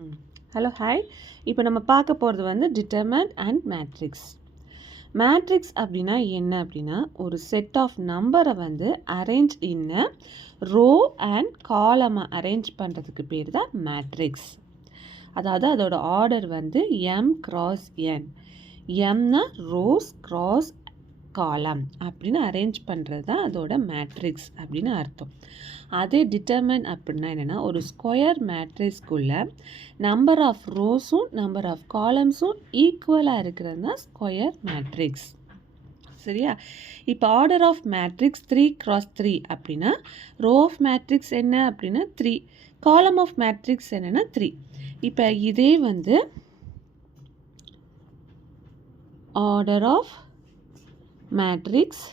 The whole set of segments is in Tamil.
Hello hi. இப்போ நம்ம பார்க்க போகிறது வந்து டிட்டர்மினன்ட் அண்ட் மேட்ரிக்ஸ். மேட்ரிக்ஸ் அப்படின்னா என்ன அப்படின்னா, ஒரு செட் ஆஃப் நம்பரை வந்து அரேஞ்ச் இன் ரோ அண்ட் காலமாக அரேஞ்ச் பண்ணுறதுக்கு பேர் தான் மேட்ரிக்ஸ். அதாவது அதோட ஆர்டர் வந்து எம் கிராஸ் என். எம்னா ரோஸ் கிராஸ் காலம் அப்படின்னு அரேஞ்ச் பண்ணுறது தான் அதோட மேட்ரிக்ஸ் அப்படின்னு அர்த்தம். அதே டிட்டர்மின் அப்படின்னா என்னென்னா, ஒரு ஸ்கொயர் மேட்ரிக்ஸ்குள்ள நம்பர் ஆஃப் ரோஸும் நம்பர் ஆஃப் காலம்ஸும் ஈக்குவலாக இருக்கிறது தான் ஸ்கொயர் மேட்ரிக்ஸ். சரியா? இப்போ ஆர்டர் ஆஃப் மேட்ரிக்ஸ் 3x3 அப்படின்னா ரோ ஆஃப் மேட்ரிக்ஸ் என்ன அப்படின்னா 3, காலம் ஆஃப் மேட்ரிக்ஸ் என்னென்னா 3. இப்போ இதே வந்து ஆர்டர் ஆஃப் மேட்ரிக்ஸ்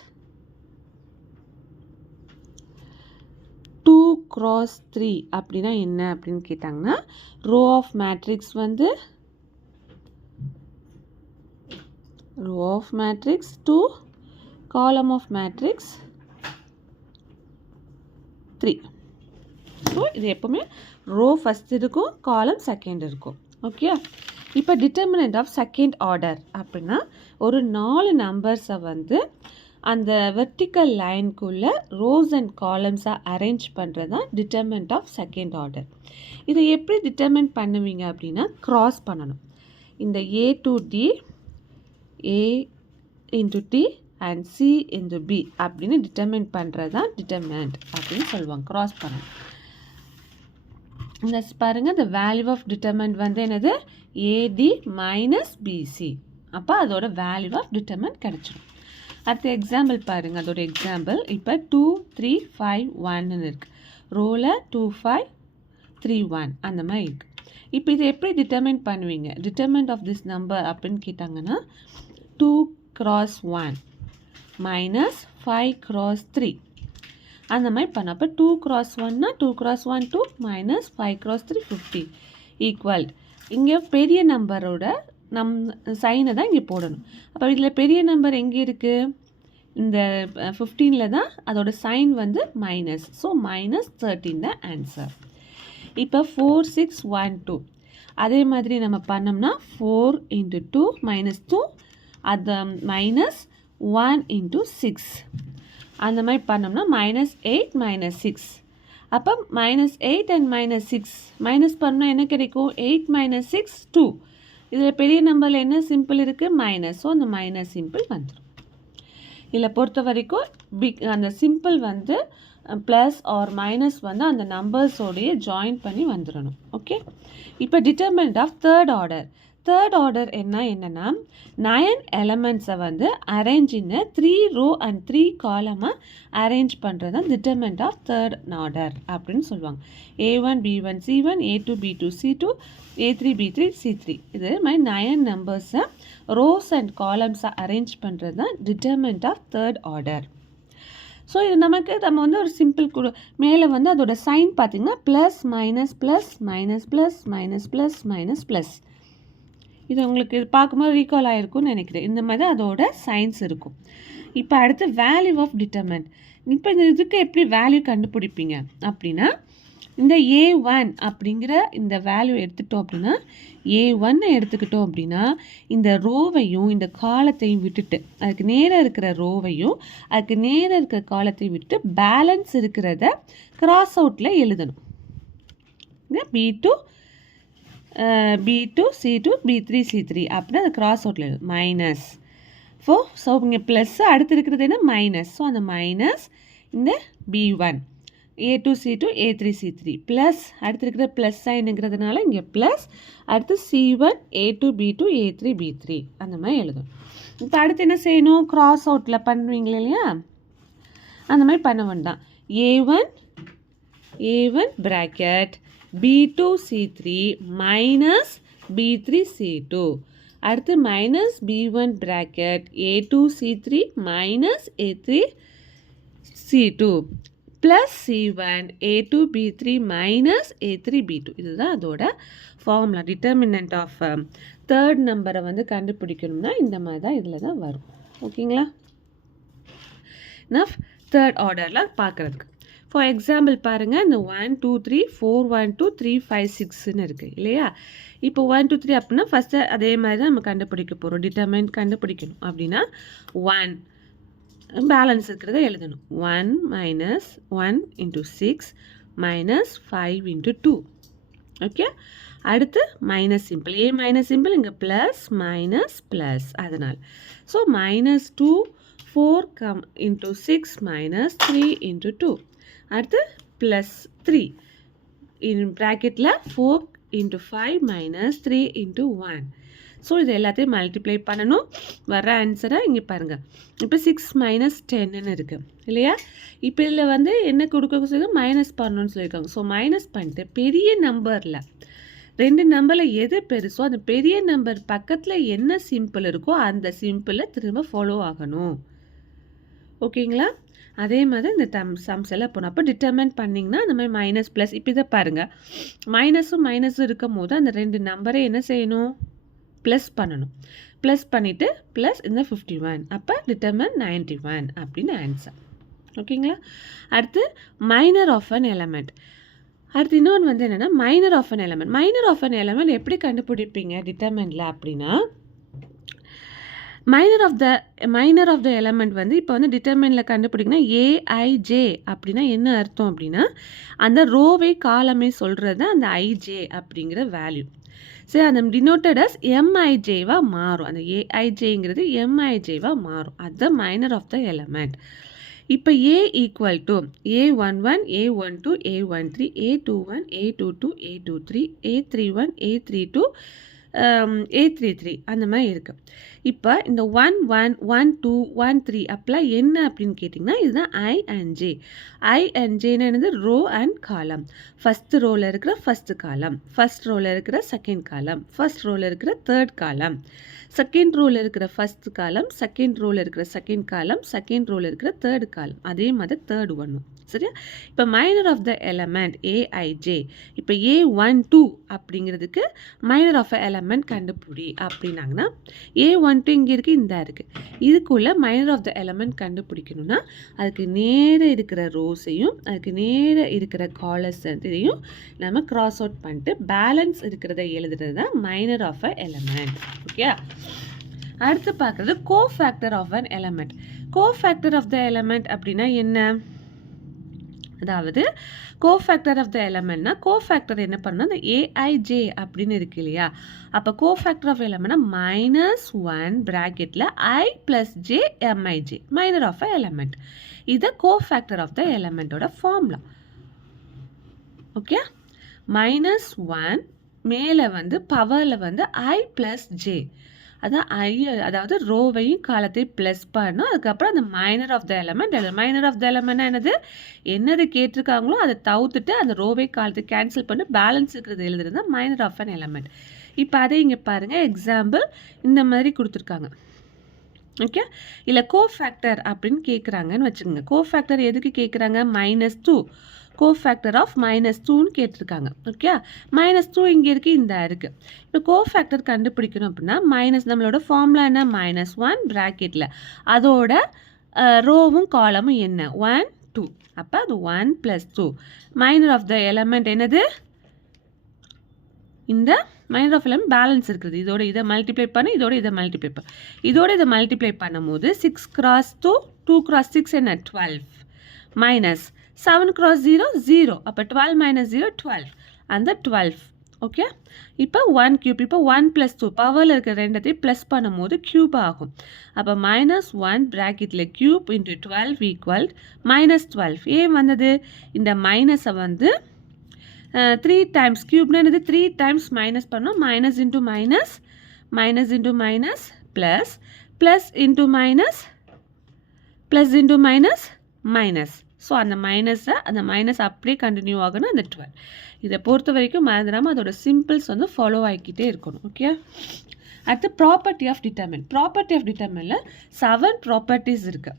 2x3 அப்படின்னா என்ன அப்படின்னு கேட்டாங்கன்னா, ரோ ஆஃப் மேட்ரிக்ஸ் வந்து row of matrix 2, column of matrix 3. So இது எப்போவுமே ரோ ஃபஸ்ட் இருக்கும், காலம் செகண்ட் இருக்கும். ஓகே. இப்போ டிட்டர்மினன்ட் ஆஃப் செகண்ட் ஆர்டர் அப்படின்னா, ஒரு 4 நம்பர்ஸை வந்து அந்த வெர்டிக்கல் லைனுக்குள்ளே ரோஸ் அண்ட் காலம்ஸாக அரேஞ்ச் பண்ணுறது தான் டிட்டர்மினன்ட் ஆஃப் செகண்ட் ஆர்டர். இதை எப்படி டிட்டர்மின் பண்ணுவீங்க அப்படின்னா, க்ராஸ் பண்ணணும். இந்த A to D, A into T and C into B அப்படின்னு டிட்டர்மின் பண்ணுறது தான் டிட்டர்மினன்ட் அப்படின்னு சொல்லுவாங்க. க்ராஸ் பண்ணணும். இந்த பாருங்கள், the value of determinant வந்து என்னது, AD minus BC. அப்போ அதோட வேல்யூ ஆஃப் டிட்டர்மினன்ட் கிடச்சிடும். அடுத்த எக்ஸாம்பிள் பாருங்கள், அதோட எக்ஸாம்பிள் இப்போ 2 3 5 1ன்னு இருக்குது. ரோவில் 2 5 3 1 அந்த மாதிரி இருக்குது. இப்போ இதை எப்படி டிட்டர்மின் பண்ணுவீங்க? டிட்டர்மினன்ட் ஆஃப் திஸ் நம்பர் அப்படின்னு கேட்டாங்கன்னா 2x1 மைனஸ் 5x3 அந்த மாதிரி பண்ண. அப்போ 2x1னா 2x1 2 மைனஸ் 5x3 50 ஈக்குவல். இங்கே பெரிய நம்பரோட சைனை தான் இங்கே போடணும். அப்போ இதில் பெரிய நம்பர் எங்கே இருக்குது? இந்த 15ல் தான் அதோட சைன் வந்து மைனஸ். ஸோ மைனஸ் 13 தான் ஆன்சர். இப்போ 4 6 1 2 அதே மாதிரி நம்ம பண்ணோம்னா 4 into 2 minus 2 அது மைனஸ் 1 into 6 அந்த மாதிரி பண்ணோம்னா மைனஸ் 8 மைனஸ் 6. அப்போ மைனஸ் 8 அண்ட் மைனஸ் 6 மைனஸ் பண்ணால் என்ன கிடைக்கும்? 8 மைனஸ் 6 2. இதில் பெரிய நம்பரில் என்ன சிம்பிள் இருக்குது? மைனஸ். ஸோ அந்த மைனஸ் சிம்பிள் வந்துடும். இதில் பொறுத்த வரைக்கும் அந்த சிம்பிள் வந்து ப்ளஸ் ஆர் மைனஸ் வந்து அந்த நம்பர்ஸோடைய ஜாயின் பண்ணி வந்துடணும். ஓகே. இப்போ determinant of third order. Third order என்னென்னா 9 எலமெண்ட்ஸை வந்து அரேஞ்ச் இன் 3 ரோ அண்ட் 3 காலமாக அரேஞ்ச் பண்ணுறது தான் டிட்டர்மினன்ட் ஆஃப் தேர்ட் ஆர்டர் அப்படின்னு சொல்லுவாங்க. A1 B1 C1 A2 B2 C2 A3 B3 C3 இது மாதிரி 9 நம்பர்ஸை ரோஸ் அண்ட் காலம்ஸை அரேஞ்ச் பண்ணுறது தான் determinant of third order. So இது நம்ம வந்து ஒரு சிம்பிள் மேலே வந்து அதோட சைன் பார்த்திங்கன்னா plus minus plus minus plus minus plus minus plus. இது உங்களுக்கு பார்க்கும்போது ரீகால் ஆகிருக்கும்னு நினைக்கிறேன். இந்த மாதிரி தான் அதோட சைன்ஸ் இருக்கும். இப்போ அடுத்து வேல்யூ ஆஃப் டிட்டர்மினன்ட். இப்போ இந்த இதுக்கு எப்படி வேல்யூ கண்டுபிடிப்பீங்க அப்படின்னா, இந்த A1 அப்படிங்கிற இந்த வேல்யூ எடுத்துட்டோம் அப்படின்னா, A1 எடுத்துக்கிட்டோம் அப்படின்னா இந்த ரோவையும் இந்த காலத்தையும் விட்டுட்டு, அதுக்கு நேராக இருக்கிற ரோவையும் அதுக்கு நேராக இருக்கிற காலத்தையும் விட்டுட்டு பேலன்ஸ் இருக்கிறத கிராஸ் அவுட்டில் எழுதணும். B2 B2 C2 B3 C3 அப்படின்னு அது கிராஸ் அவுட்டில் எழுதும். மைனஸ் ஸோ இங்கே ப்ளஸ் அடுத்து இருக்கிறது என்ன? மைனஸ். ஸோ அந்த மைனஸ் இந்த B1 A2 C2 A3 C3 plus அடுத்து இருக்கிற ப்ளஸ் சைனுங்கிறதுனால இங்கே ப்ளஸ் அடுத்து C1 A2 B2 A3 B3 அந்த மாதிரி எழுதும். இப்போ அடுத்து என்ன செய்யணும்? கிராஸ் அவுட்டில் பண்ணுவீங்க இல்லையா, அந்த மாதிரி பண்ண வேண்டாம். A1 bracket B2 C3 minus B3 C2 அடுத்து minus B1 bracket A2 C3 minus A3 C2 plus C1 A2 B3 minus A3 B2. இதுதான் அதோட ஃபார்முலா. டிட்டர்மினன்ட் ஆஃப் தேர்ட் நம்பரை வந்து கண்டுபிடிக்கணும்னா இந்த மாதிரி தான் இதில் தான் வரும். ஓகேங்களா? நான் தேர்ட் ஆர்டரில் பார்க்குறதுக்கு ஃபார் எக்ஸாம்பிள் பாருங்கள், இந்த 1 2 3 4 1 2 3 5 6ன்னு இருக்குது இல்லையா? இப்போ 1 2 3 அப்படின்னா ஃபஸ்ட்டு அதே மாதிரி தான் நம்ம கண்டுபிடிக்க போகிறோம். டிட்டர்மைன் கண்டுபிடிக்கணும் அப்படின்னா 1 பேலன்ஸ் இருக்கிறத எழுதணும். 1 minus 1 into 6 minus 5 into 2. Okay, அடுத்து மைனஸ் சிம்பிள். ஏ மைனஸ் சிம்பிள் இங்கே ப்ளஸ் மைனஸ் ப்ளஸ், அதனால் so minus 2 4 into 6 minus 3 into 2. அடுத்து ப்ளஸ் 3 இன் ப்ராக்கெட்டில் 4 into 5 minus 3 into 1. ஸோ இது எல்லாத்தையும் மல்டிப்ளை பண்ணணும். வர ஆன்சரை இங்கே பாருங்கள். இப்போ 6 மைனஸ் 10ன்னு இருக்குது இல்லையா? இப்போ இதில் வந்து என்ன கொடுக்க சொல்லி மைனஸ் பண்ணணும்னு சொல்லியிருக்காங்க. ஸோ மைனஸ் பண்ணிட்டு பெரிய நம்பரில் 2 நம்பரில் எது பெருசோ அந்த பெரிய நம்பர் பக்கத்தில் என்ன சிம்பிள் இருக்கோ அந்த சிம்பிளை திரும்ப ஃபாலோ ஆகணும். ஓகேங்களா? அதே மாதிரி இந்த சம்ஸ் எல்லாம் போனோம். அப்போ டிட்டர்மைன் பண்ணிங்கன்னா அந்த மாதிரி மைனஸ் ப்ளஸ். இப்போ இதை பாருங்கள், மைனஸும் இருக்கும் போது அந்த 2 நம்பரை என்ன செய்யணும்? ப்ளஸ் பண்ணணும். ப்ளஸ் பண்ணிவிட்டு ப்ளஸ் இந்த 51, அப்போ டிட்டர்மைன் 91 அப்படின்னு ஆன்சர். ஓகேங்களா? அடுத்து மைனர் ஆஃப் அன் எலமெண்ட். அடுத்து இன்னொன்று வந்து என்னென்னா minor of an element. Minor of an element எப்படி கண்டுபிடிப்பீங்க டிட்டர்மைனில் அப்படின்னா, மைனர் ஆஃப் த எலமெண்ட் வந்து இப்போ வந்து டிட்டர்மைனில் கண்டுபிடிக்கனா ஏஐஜே அப்படின்னா என்ன அர்த்தம் அப்படின்னா, அந்த ரோவை காலமே சொல்கிறது அந்த ஐஜே அப்படிங்கிற வேல்யூ. சரி, அந்த டினோட்டட் அஸ் எம்ஐஜேவாக மாறும். அந்த ஏஐஜேங்கிறது எம்ஐஜேவாக மாறும். அதுதான் மைனர் ஆஃப் த எலமெண்ட். இப்போ ஏ equal to A11 A12 A13 A21 A22 A23 A31 A32 A33 அந்த மாதிரி இருக்குது. இப்போ இந்த 1 1 1 2 1 3 அப்பெல்லாம் என்ன அப்படின்னு கேட்டிங்கன்னா இதுதான் I and J. I and ஜேன்னு என்னது? Row and column. ஃபஸ்ட்டு ரோவில் இருக்கிற ஃபஸ்ட்டு காலம், ஃபஸ்ட் ரோவில் இருக்கிற செகண்ட் காலம், ஃபஸ்ட் ரோவில் இருக்கிற தேர்ட் காலம், செகண்ட் ரோவில் இருக்கிற ஃபஸ்ட் காலம், செகண்ட் ரோவில் இருக்கிற செகண்ட் காலம், செகண்ட் ரோவில் இருக்கிற தேர்ட் காலம், அதே மாதிரி தேர்ட் ஒன்றும். சரியா? இப்போ minor of the element AIJ. இப்போ A12 அப்படிங்கிறதுக்கு மைனர் ஆஃப் எலமெண்ட் கண்டுபிடி அப்படின்னாங்கன்னா A12 இங்கே இருக்குது, இந்த இருக்குது. இதுக்குள்ளே மைனர் ஆஃப் த எலமெண்ட் கண்டுபிடிக்கணும்னா அதுக்கு நேர இருக்கிற ரோஸையும் அதுக்கு நேர இருக்கிற காலர்ஸையும் நம்ம கிராஸ் அவுட் பண்ணிட்டு பேலன்ஸ் இருக்கிறத எழுதுறது தான் minor of a element. Okay, அடுத்து பார்க்குறது cofactor of an element. Cofactor of the element அப்படின்னா என்ன? அதாவது கோஃபேக்டர் ஆஃப் த எலமெண்ட்னா கோஃபேக்டர் என்ன பண்ணணும்? அந்த ஏஐஜே அப்படின்னு இருக்கு இல்லையா? அப்போ கோஃபேக்டர் ஆஃப் எலமெண்ட்னா -1 ப்ராக்கெட்டில் I plus J M I J minor of a element. இது கோஃபேக்டர் ஆஃப் த எலமெண்ட்டோட ஃபார்முலா. ஓகே, -1 மேலே வந்து பவரில் வந்து ஐ ப்ளஸ் ஜே, அதான் ஐ, அதாவது ரோவையும் காலத்தையும் ப்ளஸ் பண்ணணும். அதுக்கப்புறம் அந்த minor of the element. Minor of the element என்னது கேட்டிருக்காங்களோ அதை தவிர்த்துட்டு அந்த ரோவை காலத்தை கேன்சல் பண்ணி பேலன்ஸ் இருக்கிறது எழுதுறது தான் மைனர் ஆஃப் அன் எலமெண்ட். இப்போ அதை இங்கே பாருங்கள், எக்ஸாம்பிள் இந்த மாதிரி கொடுத்துருக்காங்க. ஓகே, இல்லை கோஃபேக்டர் அப்படின்னு கேட்குறாங்கன்னு வச்சுக்கோங்க. கோஃபேக்டர் எதுக்கு கேட்குறாங்க? -2 கோஃபேக்டர் ஆஃப் -2ன்னு கேட்டிருக்காங்க. ஓகே, -2 இங்கே இருக்குது, இந்த இருக்குது. இப்போ கோஃபேக்டர் கண்டுபிடிக்கணும் அப்படின்னா நம்மளோட ஃபார்முலா என்ன? -1 ப்ராக்கெட்டில் அதோட ரோவும் காலமும் என்ன? 1 2. அப்போ அது 1 + 2. மைனர் ஆஃப் த எலமெண்ட் என்னது? இந்த மைனர் ஆஃப் எலமெண்ட் பேலன்ஸ் இருக்குது. இதோட இதை மல்டிப்ளை பண்ணி இதோட இதை மல்டிப்ளை பண்ண இதை மல்டிப்ளை பண்ணும்போது 6 × 2 2 × 6 என்ன? 12 மைனஸ் 7 × 0 0. அப்போ 12 - 0 12, அந்த 12. ஓகே, இப்போ 1 கியூப். இப்போ 1 + 2 பவரில் இருக்கிற ரெண்டத்தையும் ப்ளஸ் பண்ணும்போது க்யூப் ஆகும். அப்போ -1 ப்ராக்கெட்டில் க்யூப் × 12 ஈக்குவல் -12. ஏன் வந்தது? இந்த மைனஸை வந்து 3 டைம்ஸ் க்யூப்னா என்னது? 3 டைம்ஸ் மைனஸ் பண்ணோம். Minus into minus, minus into minus, plus plus into minus, plus into minus, minus. So அந்த மைனஸ் அப்படியே கண்டினியூ ஆகணும் அந்த 12. இதை பொறுத்த வரைக்கும் மறந்துடாமல் அதோட சிம்பிள்ஸ் வந்து ஃபாலோ ஆகிக்கிட்டே இருக்கணும். ஓகே, அடுத்து property of determinant. Property of டிட்டர்மைனில் 7 ப்ராப்பர்ட்டிஸ் இருக்குது.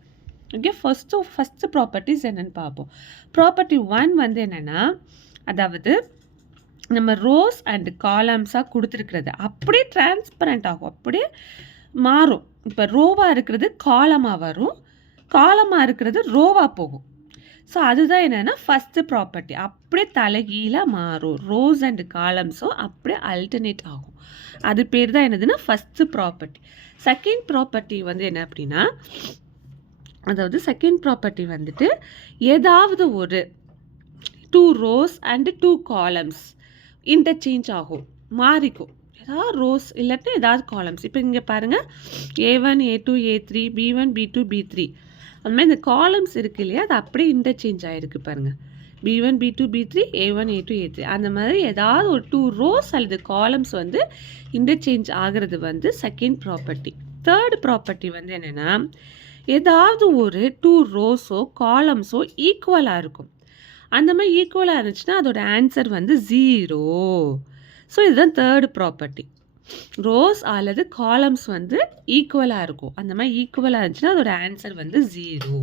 ஓகே, ஃபஸ்ட்டு ப்ராப்பர்ட்டிஸ் என்னென்னு பார்ப்போம். ப்ராப்பர்ட்டி 1 வந்து என்னென்னா, அதாவது நம்ம ரோஸ் அண்ட் காலம்ஸாக கொடுத்துருக்கிறது அப்படியே டிரான்ஸ்பரண்ட் ஆகும், அப்படியே மாறும். இப்போ ரோவாக இருக்கிறது காலமாக வரும், காலமாக இருக்கிறது ரோவாக போகும். ஸோ அதுதான் என்னென்னா ஃபஸ்ட்டு ப்ராப்பர்ட்டி. அப்படியே தலைகீழாக மாறும். ரோஸ் அண்ட் காலம்ஸும் அப்படியே அல்டர்னேட் ஆகும். அது பேர் தான் என்னதுன்னா ஃபஸ்ட்டு ப்ராப்பர்ட்டி. செகண்ட் ப்ராப்பர்ட்டி வந்து என்ன அப்படின்னா, அதாவது செகண்ட் ப்ராப்பர்ட்டி வந்துட்டு ஏதாவது ஒரு 2 rows அண்ட் 2 columns இன்டர்சேஞ்ச் ஆகும், மாறிக்கும். ஏதாவது ரோஸ் இல்லாட்டி ஏதாவது காலம்ஸ். இப்போ இங்கே பாருங்கள், A1 A2 A3 B1 B2 B3 அந்த மாதிரி இந்த காலம்ஸ் இருக்குது இல்லையா, அது அப்படியே இன்டர்சேஞ்ச் ஆகிருக்கு பாருங்கள். B1 B2 B3 A1 A2 A3 அந்த மாதிரி ஏதாவது ஒரு 2 rows அல்லது காலம்ஸ் வந்து இன்டர்சேஞ்ச் ஆகிறது வந்து செகண்ட் ப்ராப்பர்ட்டி. தேர்ட் ப்ராப்பர்ட்டி வந்து என்னென்னா, ஏதாவது ஒரு 2 rows-ஓ காலம்ஸோ ஈக்குவலாக இருக்கும். அந்த மாதிரி ஈக்குவலாக இருந்துச்சுன்னா அதோட ஆன்சர் வந்து 0. ஸோ இதுதான் தேர்ட் ப்ராப்பர்ட்டி. ரோஸ் அல்லது காலம்ஸ் வந்து ஈக்குவலாக இருக்கும். அந்த மாதிரி ஈக்குவலாக இருந்துச்சுன்னா அதோட ஆன்சர் வந்து 0.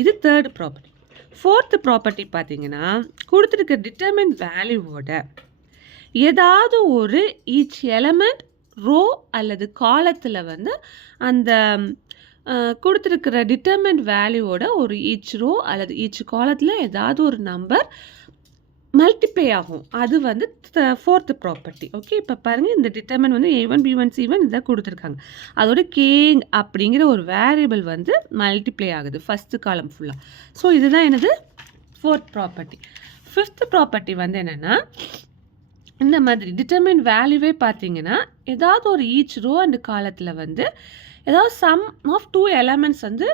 இது தேர்ட் ப்ராப்பர்ட்டி. ஃபோர்த்து ப்ராப்பர்ட்டி பார்த்தீங்கன்னா, கொடுத்துருக்க டிட்டர்மின் வேல்யூவோட ஏதாவது ஒரு ஈச் எலமெண்ட் ரோ அல்லது காலத்தில் வந்து அந்த கொடுத்துருக்கிற டிட்டர்மின்ட் வேல்யூவோட ஒரு ஈச் ரோ அல்லது ஈச் காலத்தில் ஏதாவது ஒரு நம்பர் மல்டிப்ளை ஆகும். அது வந்து ஃபோர்த்து ப்ராப்பர்ட்டி. ஓகே, இப்போ பாருங்கள், இந்த டிட்டர்மின் வந்து A1 B1 C1 இதான் கொடுத்துருக்காங்க. அதோட K அப்படிங்கிற ஒரு வேரியபிள் வந்து மல்டிப்ளை ஆகுது ஃபஸ்ட்டு காலம் ஃபுல்லாக. ஸோ இதுதான் என்னது ஃபோர்த் ப்ராப்பர்ட்டி. ஃபிஃப்த் ப்ராப்பர்ட்டி வந்து என்னென்னா, இந்த மாதிரி டிட்டர்மின் வேல்யூவே பார்த்தீங்கன்னா ஏதாவது ஒரு ஈச் ரோ அண்ட் காலத்தில் வந்து ஏதாவது சம் ஆஃப் 2 எலமெண்ட்ஸ் வந்து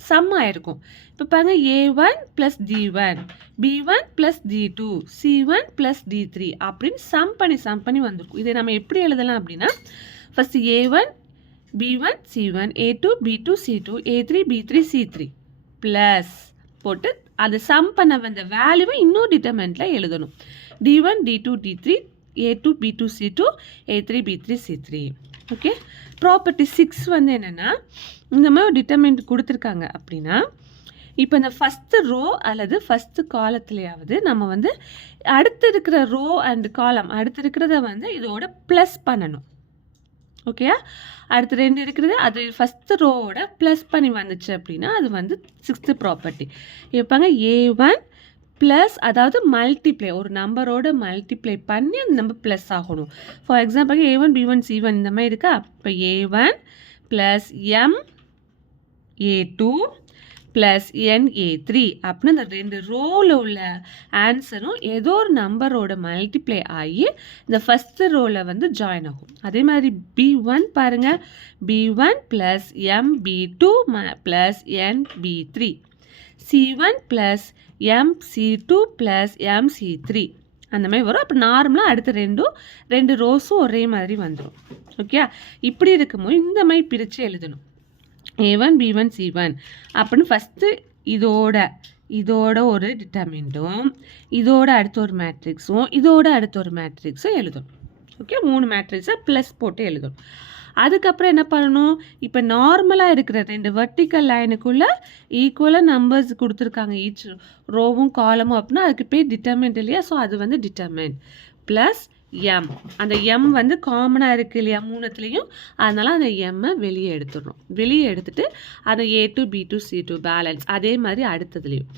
சம் ஆயிருக்கும். இப்போ பாருங்கள், A1 + D1 B1 + D2 C1 + D3 அப்படின்னு சம் பண்ணி வந்திருக்கும். இதை நம்ம எப்படி எழுதலாம் அப்படின்னா, first A1 B1 C1 A2 B2 C2 A3 B3 C3 plus போட்டு அது சம் பண்ண வந்த வேல்யூவை இன்னும் டிட்டர்மெண்ட்டில் எழுதணும். D1 D2 D3 A2 B2 C2 A3 B3 C3. Okay, property 6 வந்து என்னென்னா, இந்த மாதிரி டிட்டர்மெண்ட் கொடுத்துருக்காங்க அப்படின்னா, இப்போ இந்த ஃபஸ்ட்டு ரோ அல்லது ஃபஸ்ட்டு காலத்துலையாவது நம்ம வந்து அடுத்து இருக்கிற ரோ அண்ட் காலம் அடுத்து இருக்கிறத வந்து இதோட ப்ளஸ் பண்ணணும். ஓகேயா, அடுத்து 2 இருக்கிறது அது ஃபஸ்ட்டு ரோவோட ப்ளஸ் பண்ணி வந்துச்சு அப்படின்னா அது வந்து சிக்ஸ்த்து ப்ராப்பர்ட்டி. இப்போங்க A1 ப்ளஸ், அதாவது மல்டிப்ளை, ஒரு நம்பரோட மல்டிப்ளை பண்ணி அந்த நம்பர் ப்ளஸ் ஆகணும். For example A1 B1 C1 இந்த மாதிரி இருக்கா. இப்போ A1 + M A2 + N A3 அப்படின்னு அந்த 2 ரோவில் உள்ள ஆன்சரும் ஏதோ ஒரு நம்பரோட மல்டிப்ளை ஆகி இந்த ஃபஸ்ட்டு ரோவில் வந்து ஜாயின் ஆகும். அதே மாதிரி B1 பாருங்கள், B1 + M B2 + N B3 C1 + M C2 + M C3 அந்த மாதிரி வரும். அப்போ நார்மலாக அடுத்த 2 ரோஸும் ஒரே மாதிரி வந்துடும். ஓகே, இப்படி இருக்கும்போது இந்த மாதிரி பிரித்து எழுதணும். A1 B1 C1 அப்படின்னு ஃபஸ்ட்டு இதோட ஒரு டிட்டர்மின்ட்டும் இதோட அடுத்த ஒரு மேட்ரிக்ஸும் இதோட அடுத்த ஒரு மேட்ரிக்ஸும் எழுதணும். ஓகே, 3 மேட்ரிக்ஸை ப்ளஸ் போட்டு எழுதணும். அதுக்கப்புறம் என்ன பண்ணணும், இப்போ நார்மலாக இருக்கிற 2 வெர்டிக்கல் லைனுக்குள்ளே ஈக்குவலாக நம்பர்ஸ் கொடுத்துருக்காங்க ஈச் ரோவும் காலமும் அப்படின்னா அதுக்கு பேர் டிட்டர்மெண்ட் இல்லையா. ஸோ அது வந்து டிட்டர்மெண்ட் ப்ளஸ் எம். அந்த எம் வந்து காமனாக இருக்குது இல்லையா மூணுத்துலேயும், அதனால் அந்த எம்மை வெளியே எடுத்துடணும். வெளியே எடுத்துகிட்டு அந்த A2 B2 C2 பேலன்ஸ் அதே மாதிரி அடுத்ததுலேயும்.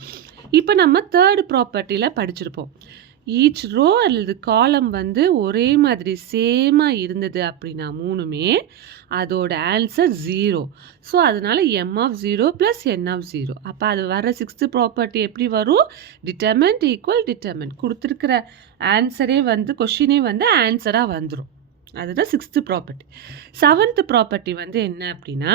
இப்போ நம்ம தேர்ட் ப்ராப்பர்ட்டியில் படிச்சிருப்போம். ஈச் ரோ அல்லது காலம் வந்து ஒரே மாதிரி சேமாக இருந்தது அப்படின்னா மூணுமே அதோட ஆன்சர் 0. ஸோ அதனால் M(0 + N(0). அப்போ அது வர சிக்ஸ்த்து ப்ராப்பர்ட்டி எப்படி வரும், டிட்டர்மெண்ட் ஈக்குவல் டிட்டர்மெண்ட் கொடுத்துருக்கிற ஆன்சரே வந்து கொஷினே வந்து ஆன்சராக வந்துடும். அதுதான் சிக்ஸ்த்து ப்ராப்பர்ட்டி. செவன்த்து ப்ராப்பர்ட்டி வந்து என்ன அப்படின்னா,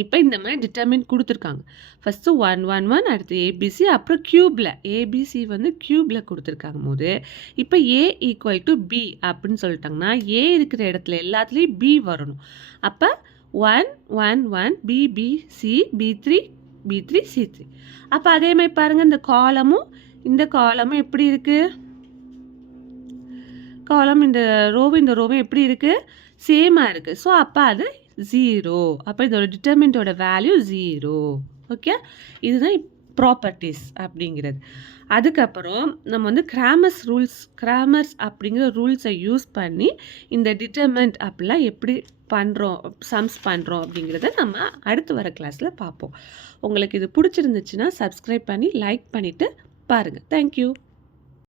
இப்போ இந்த மாதிரி டிட்டர்மின்ட் கொடுத்துருக்காங்க. ஃபஸ்ட்டு 1 1 1 அடுத்து ABC அப்புறம் க்யூப்பில் ABC வந்து க்யூப்பில் கொடுத்துருக்காங்க போது இப்போ A = B அப்படின்னு சொல்லிட்டாங்கன்னா A இருக்கிற இடத்துல எல்லாத்துலேயும் B வரணும். அப்போ 1 1 1 B B C B3 B3 C3. அப்போ அதே மாதிரி பாருங்கள், இந்த காலமும் எப்படி இருக்குது, காலம் இந்த ரோவும் எப்படி இருக்குது, சேமாக இருக்குது. ஸோ அப்போ அது 0. அப்போ இதோட டிட்டர்மெண்ட்டோட வேல்யூ 0. ஓகே, இதுதான் ப்ராப்பர்ட்டிஸ் அப்படிங்கிறது. அதுக்கப்புறம் நம்ம வந்து கிராமர்ஸ் அப்படிங்கிற ரூல்ஸை யூஸ் பண்ணி இந்த டிட்டர்மெண்ட் அப்படிலாம் எப்படி பண்ணுறோம், சம்ஸ் பண்ணுறோம் அப்படிங்கிறத நம்ம அடுத்து வர கிளாஸில் பார்ப்போம். உங்களுக்கு இது பிடிச்சிருந்துச்சுன்னா சப்ஸ்கிரைப் பண்ணி லைக் பண்ணிவிட்டு பாருங்கள். தேங்க்யூ.